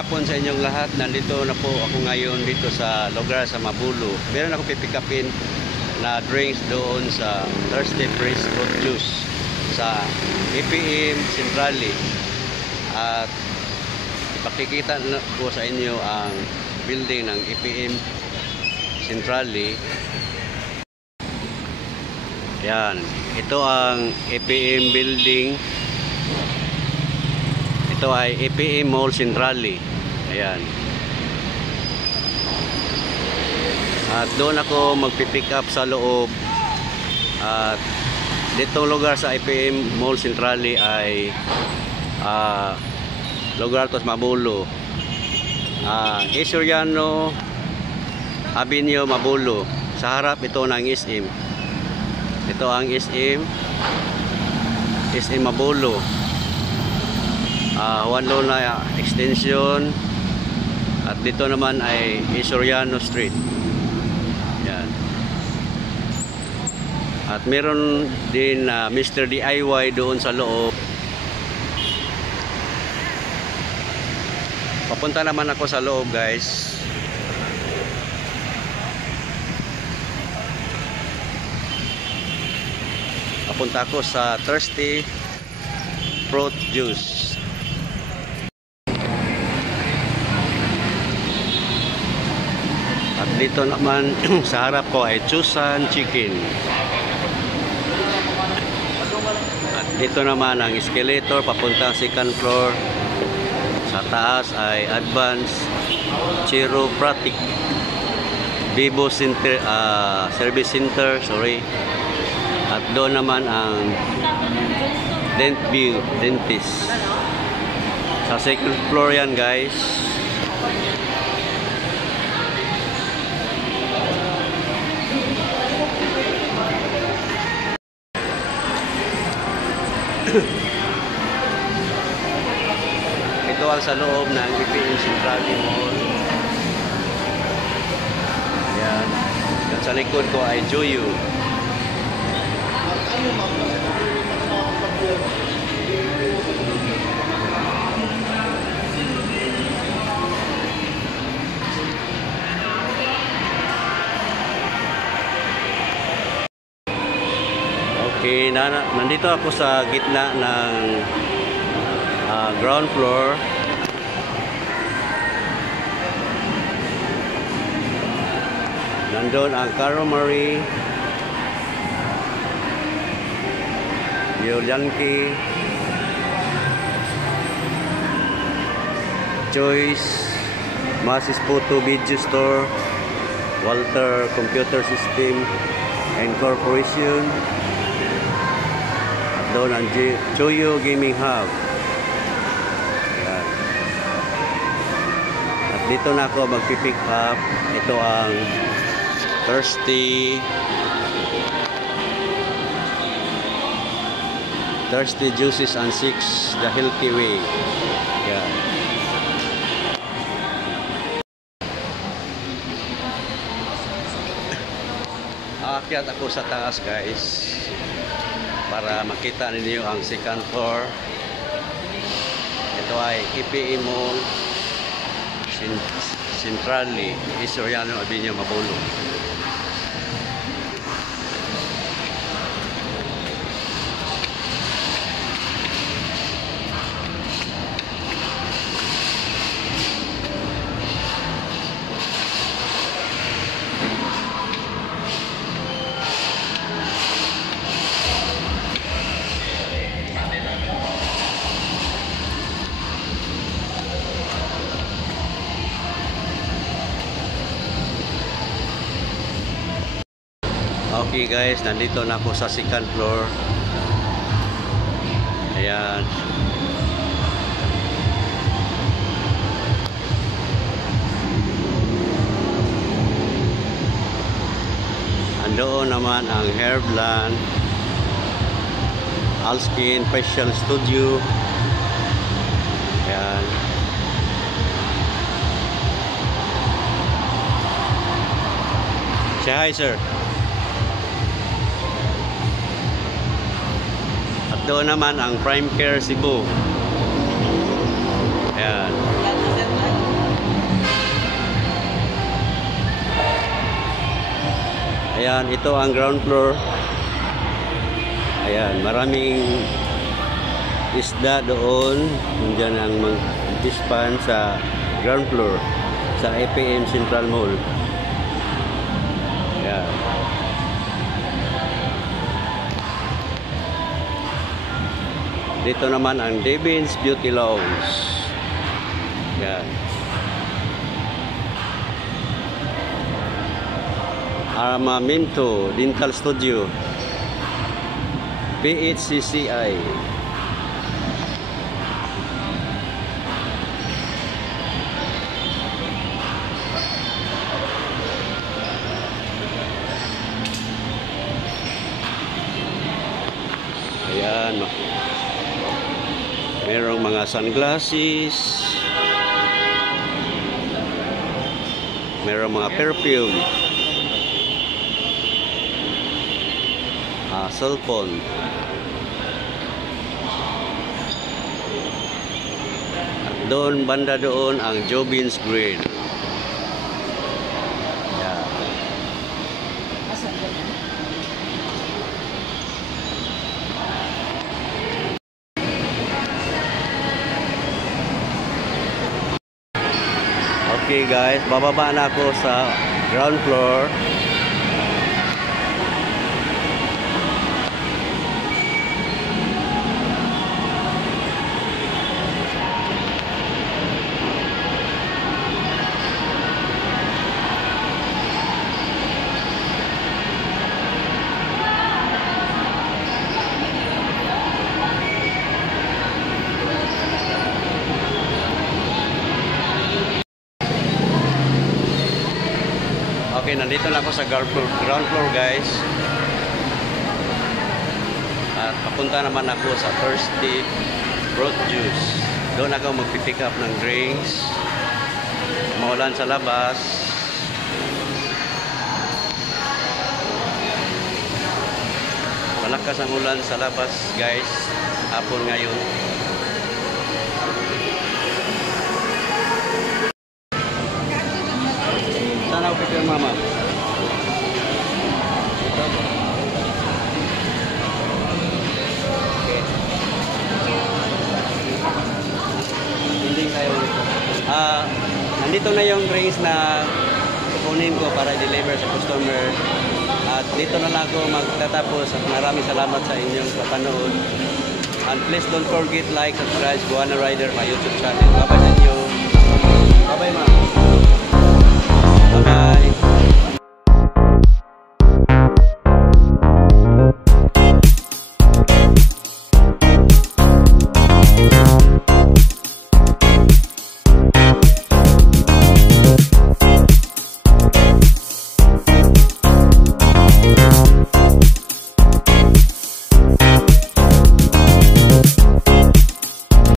hapon sa inyong lahat. Nandito na po ako ngayon dito sa lugar sa Mabulo. Meron ako pipikapin na drinks doon sa Thirsty Fresh Fruit Juice sa EPM Centrale. At ipakikita ko sa inyo ang building ng EPM Centrale. Yan, ito ang EPM building. Ito ay EPM Mall Centrale. Ayan. At doon ako magpipick up sa loob. At ditong lugar sa EPM Mall Centrale ay lugar to sa Mabulo. Soriano Avenue, Mabulo. Sa harap ito ng SM. Ito ang SM Mabulo. Juan Luna extension. At dito naman ay Soriano Street. Yan. At meron din Mr. DIY doon sa loob. Papunta naman ako sa loob, guys. Papunta ako sa Thirsty Fruit Juice. At dito naman sa harap ko ay Chusan Chicken. At dito naman ang escalator papuntang second floor. Sa taas ay Advanced Chiropractic Vivo Center, Service Center, sorry. At doon naman ang Dentview Dentist. Sa second floor yan, guys. Ito ang sa loob ng EPM Centrale Mall. Ayan. At sa likod ko ay Joyo. Okay, nandito ako sa gitna ng ground floor. Nandun ang Caromary, Yolanki, Choice, Masis Photo Video Store, Walter Computer System and Corporation. At doon ang Joyo Gaming Hub. Ayan. At dito na ako magpipick up. Ito ang Thirsty Juices and Six, the healthy way. Ayan. Aakyat ako sa taas, guys, para makita ninyo ang second floor. Ito ay EPM Mall Centrale, Soriano Avenue, Mabulo. Okay, guys, nandito na ako sa second floor. Ayan. Andoon naman ang Hairblend, Alskin Facial Studio. Ayan. Say hi, sir. At doon naman ang Prime Care Cebu. Ayan. Ayan, ito ang ground floor. Ayan, maraming isda doon. Nandiyan ang mag-dispan sa ground floor sa APM Central Mall. Ayan. Dito naman ang Devins Beauty Lounge. Ayan. Armamento Dental Studio, PHCCI. Ayan, merong mga sunglasses, merong mga perfume, cellphone. At doon, banda doon ang Jobin's Grill. Yeah. Okay guys, bababa na ako sa ground floor. Okay, nandito na ako sa ground floor guys. At papunta naman ako sa Thirsty Fruit Juice. Doon ako magpipick up ng drinks. Maulan sa labas. Malakas ang ulan sa labas guys. Hapon ngayon. Sana ako picture mama. Ito. Okay. Hindi tayo. Nandito na yung drinks na kukunin ko para i-deliver sa customer. At dito na lang ako magtatapos at maraming salamat sa inyong kapanood. And please don't forget like, subscribe, Goana Rider, my YouTube channel. Bye-bye sa inyo. Bye-bye, ma'am.